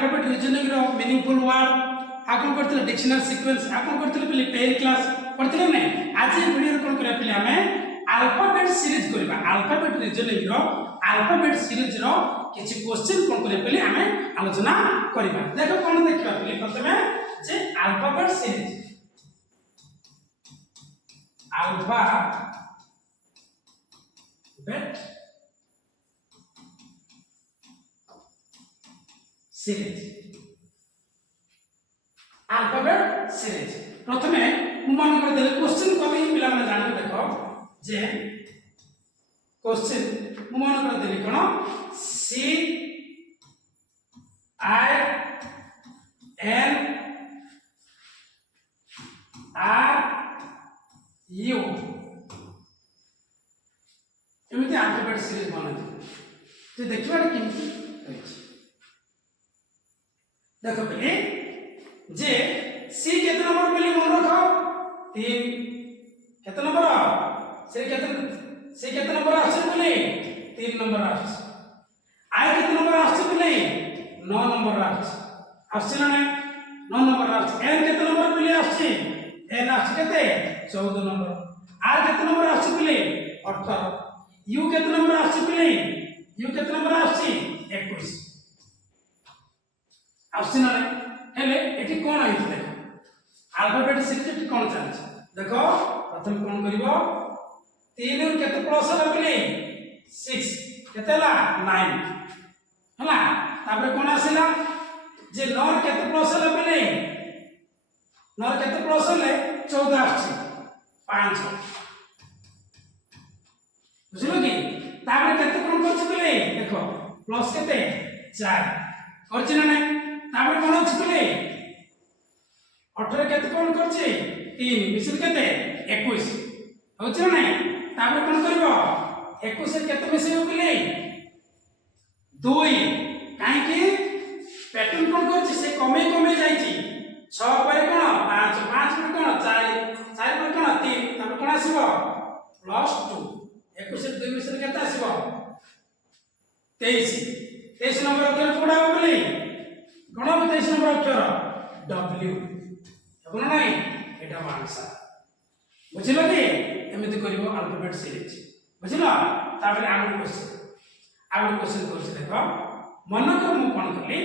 Alphabet reasoning रो meaningful word आकन करथिले dictionary sequence आकन करथिले पहिले पेयर क्लास पढथिले नै आज ए वीडियो कोन करिया पहिले हमें अल्फाबेट सीरीज करबा अल्फाबेट रीजनिंग रो अल्फाबेट सीरीज रो किछि क्वेश्चन कोन करिया पहिले हमें आलोचना करबा देखो कोन देखबा पहिले प्रथमे जे alphabet series alphabet series alphabet series प्रथमे मु मान कर देले क्वेश्चन कभी पिला माने जानि देखो जे क्वेश्चन मु मान कर देले कोन C I N R U एमिति अल्फाबेट सीरीज बना तो देखिबा केमति होइछ देखो पहले जे सी केते नंबर पहले मन रखो 3 केते नंबर सी केते नंबर आछे पहले 3 नंबर आछे आई केते नंबर आछे पहले 9 नंबर आछे ना 9 नंबर आछे एन केते नंबर पहले आछे एन आछे केते 14 नंबर आर केते नंबर आछे पहले 18 यू केते नंबर आछे पहले यू केते नंबर आछे 21 आछे ना हेले एठी कोन आइछ देखो अल्फाबेट सीरीज एठी कोन चलछ देखो प्रथम कोन करिवो 3 और केते प्लस हला पले 6 केतेला 9 हला तापर कोन आसिला जे 9 केते प्लस हला पले 9 केते प्लस हले 14 आछि 5 बुझलो की तापर केते कोन करछ पले देखो प्लस केते 4 करछ ना नै तापर कोन अछि पले 18 केते कोन करछि 3 मिसिल केते 21 होछ ना नै तापर कोन करबो 21 से केते मिसिल पले 2 काहे की पैटर्न कोन करछि से कमे कमे जाईछि 6 पर कोन 5 5 पर कोन 4 4 पर कोन 3 तापर कोन आसीबो +2 21 से 2 मिसिल केते आसीबो 23 23 नंबर अक्षर पढाबो पले कोन 23 नंबर अक्षर W कोन नै एटा आंसर बुझिलो कि एमिति करिवो अल्फाबेट सीरीज बुझिलो तापर आगु क्वेश्चन करछि देखो मन कर मु कोन कली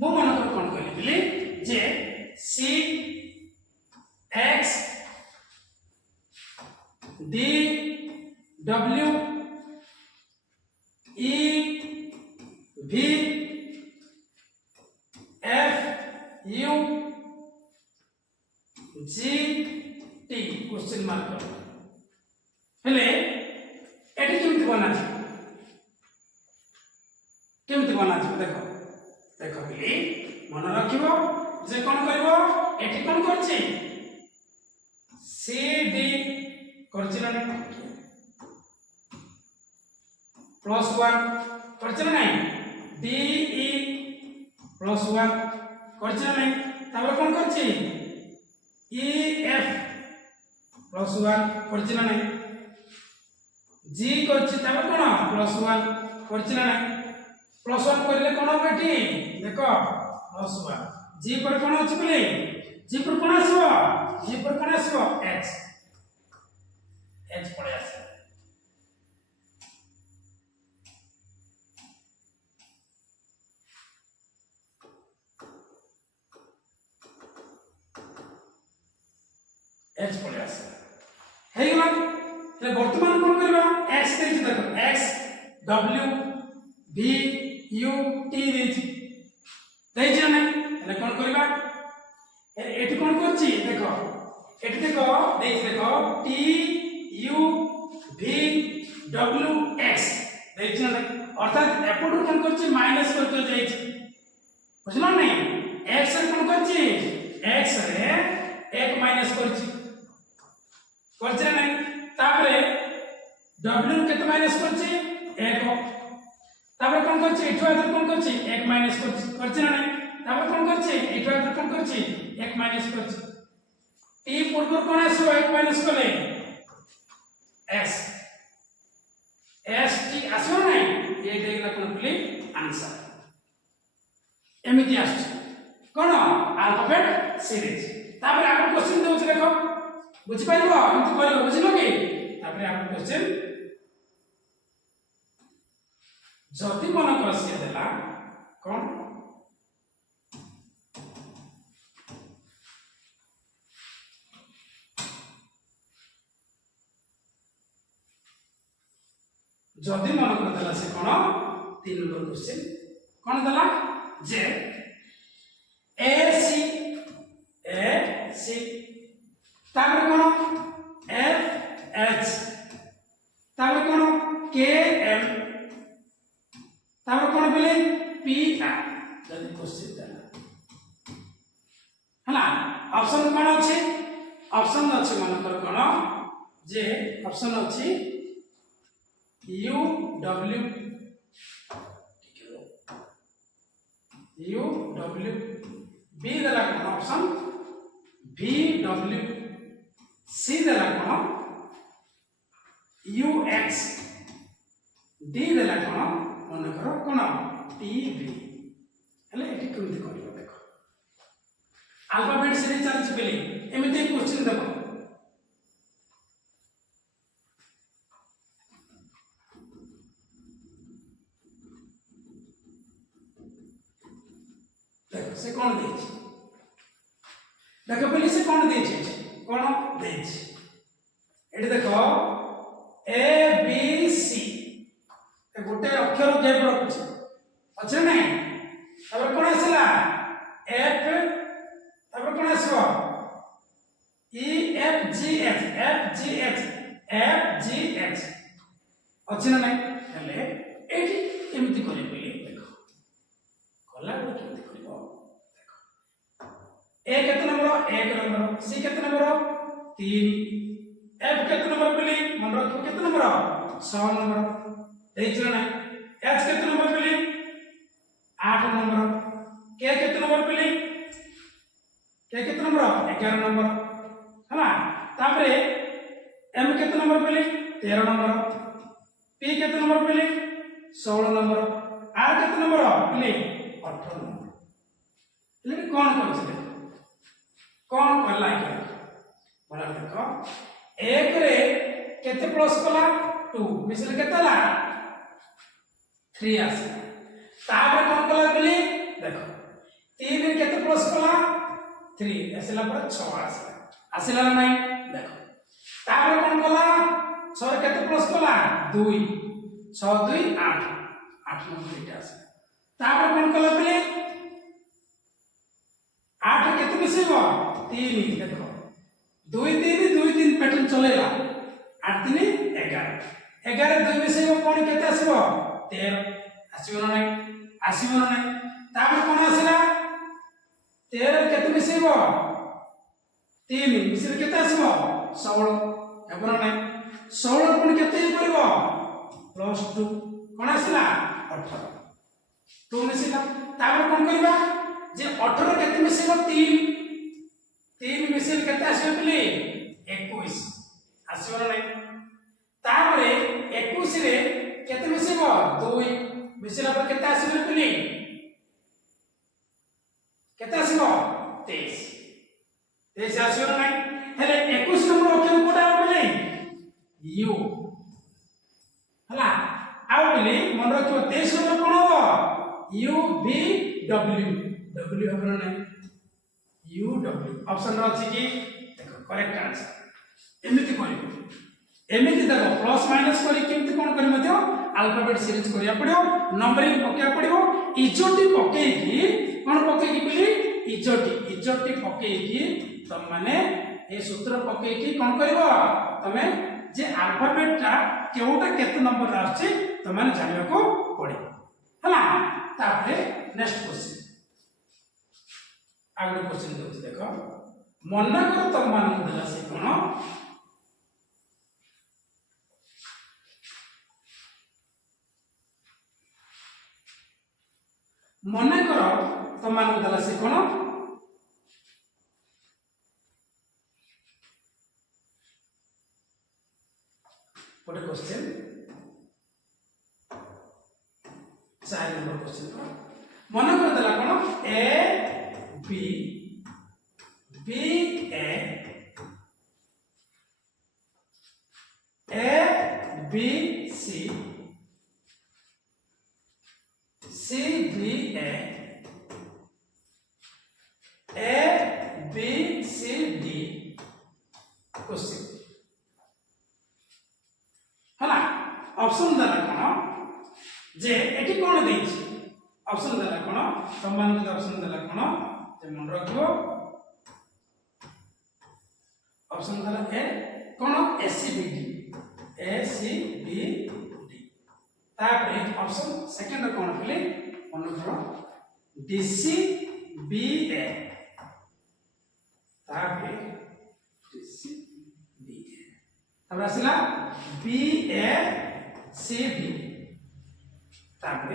मु मन कर कोन कली बिली जे C X D W E V F U G T question mark हेले एटी केमति बना छी देखो देखो बिली मन रखिबो जे कोन करबो एटी कोन करछि सी डी करछि ना +1 करछि ना डी ई +1 करछि ना तापर कोन करछि ई एफ +1 करछि ना जी करछि तापर कोन +1 करछि ना +1 करले कोन बेटी देखो +1 जी पर कोन अछि बोले जी पर कोन आसीबो x पड़े आसे x पड़े आसे हे गेला ते वर्तमान कोन करबा x देछि देखो x w v u t देछि ना એટલે કોણ કરવા એટી કોણ કરছি দেখো এটি দেখো দেখো t u v w x দেখছ না অর্থাৎ এপটু কোণ করছি মাইনাস করতে যাইছি বুঝলা না x এর কোণ করছি x রে 1 মাইনাস করছি না তারপরে w কত মাইনাস করছি 1 তারপরে কোণ করছি এটু আদর কোণ করছি 1 মাইনাস করছি না তারপর কোন করছে এটু আদর কোন করছি 1 মাইনাস করছি t পূর্ব কোণ আসবে 1 মাইনাস করলে s s t আসবে না एट हेगला कोन बोली आंसर एमिति आछ कोन अल्फाबेट सीरीज तापर आप क्वेश्चन दउछ देखो बुझि पाइबो एमिति करियो बुझिलो कि तापर आप क्वेश्चन जति मन करसिए देला कोन जदि मन कर देला से कोन 3 नंबर क्वेश्चन कोन देला जे ए सी तापर कोन एफ एच तापर कोन के एम तापर कोन बोले पी आर जदि क्वेश्चन देला हला ऑप्शन कोन अछि ऑप्शन अछि मन कर कोन जे ऑप्शन अछि U W U W B देला कोन ऑप्शन V W C देला कोन U X D देला कोन मन करो कोन T B हेले एटी केमति करियो देखो अल्फाबेट सीरीज चलछि बेली एमिति क्वेश्चन देखो देखो से कौन देछि देखो पहले से कौन देछि कौन देछि एटी देखो ए बी सी ए गोटे अक्षर गैप रखुछ अछि नै तब कोन आसला एफ तब कोन आसबो ई एफ जी एच अछि नै हेले एटी केमति करि बेली देखो कला केमति करिवो ए कितना नंबर 1 नंबर सी कितना नंबर 3 एफ कितना नंबर बोली मन रखो कितना नंबर 6 नंबर देख ना एच कितना नंबर बोली 8 नंबर के कितना नंबर बोली के कितना नंबर 11 नंबर है ना तापरे एम कितना नंबर बोली 13 नंबर पी कितना नंबर बोली 16 नंबर आर कितना नंबर बोली 18 नंबर लेकिन कौन कर छै कौन करला के बोला देखो एक रे केते प्लस कला 2 मिसल केतला 3 आसी तापर कौन कला बोली देखो 3 रे केते प्लस कला 3 आसीला पर 6 आसीला आसीला ना नहीं देखो तापर कौन कला 6 रे केते प्लस कला 2 6 2 8 8 नंबर एटा आसी तापर कौन कला बोली 8 केते मिसेबो 3 देखो 2 3 पैटर्न चलेला 8 3 11 11 2 मिसेबो कोन केते आसीबो 13 आसीबो ना नहीं आसीबो ना नहीं तापर कोन आसीला 13 केते मिसेबो 3 मिसेबो केते आसीबो 16 हेबो ना नहीं 16 कोन केते करबो +2 कोन आसीला 18 2 मिसेला तापर कोन करबा जे 18 केते मिसेबो 3 मिसेल केते आसीबो बोली 21 आसीबो ना नहीं तापरे 21 रे केते मिसेबो 2 मिसेला पर केते आसीबो बोली केते आसीबो 23 23 आसीबो ना नहीं हेले 21 नंबर अक्षर कोडा बोली यू हला आ बोली मन रखियो 23 नंबर कोन हो यू बी डब्ल्यू डब्ल्यू हबो ना नहीं U W ऑप्शन रहछि कि देखो करेक्ट आंसर एमिति करियो एमिति देखो प्लस माइनस करी केमति कोन करी मध्य अल्फाबेट सीरीज करिया पड़ियो नंबरिंग पकेया पड़ियो इजोटी पके की कोन पके की बोली इजोटी पके की तुम माने ए सूत्र पके की कोन करबो तमे जे अल्फाबेट ता केउटा केते नंबर आछि तुम माने जानिबा को पड़ियो हला तापरे नेक्स्ट क्वेश्चन आगे क्वेश्चन दे देखो मन कर तुम मान देला से कोन मन कर तुम मान देला से कोन गोटे क्वेश्चन 4 नंबर क्वेश्चन मन कर देला कोन A B B A B C C B A B C D question हला ऑप्शन देला कोन जे एटी कोन देछि ऑप्शन देला कोन संबंधित ऑप्शन देला कोन जे मन रखियो ऑप्शन देला ए कोन ए सी बी डी तापर ऑप्शन सेकंड कोन बोले मन करो डी सी बी ए तापर डी सी बी ए तापर आसिला बी ए सी बी तापर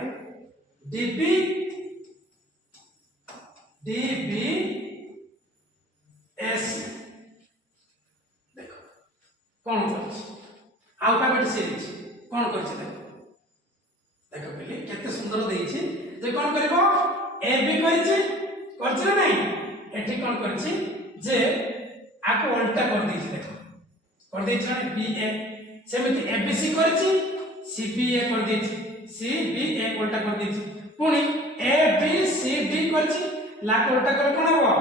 डीबी डीबी एस देखो कौन करछ अल्फाबेट सीरीज कौन करछ देखो देखो पहले केते सुंदर देइछि जे कौन करबो ए बी करछ ना नहीं एठी कौन करछि जे आको उल्टा कर देइछि देखो कर देइछि ना बी ए सेमिति ए बी सी करछि सी बी ए कर देइछि सी बी ए उल्टा कर देइछि पुनी ए बी सी डी करछि लाको उल्टा कर कोन हो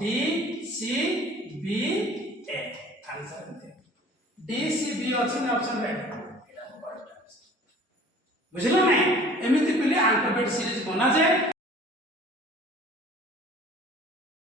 D C B A answer D C B अछि ना ऑप्शन रे बुझलो नहीं एमिति पले अल्फाबेट सीरीज बना जाए।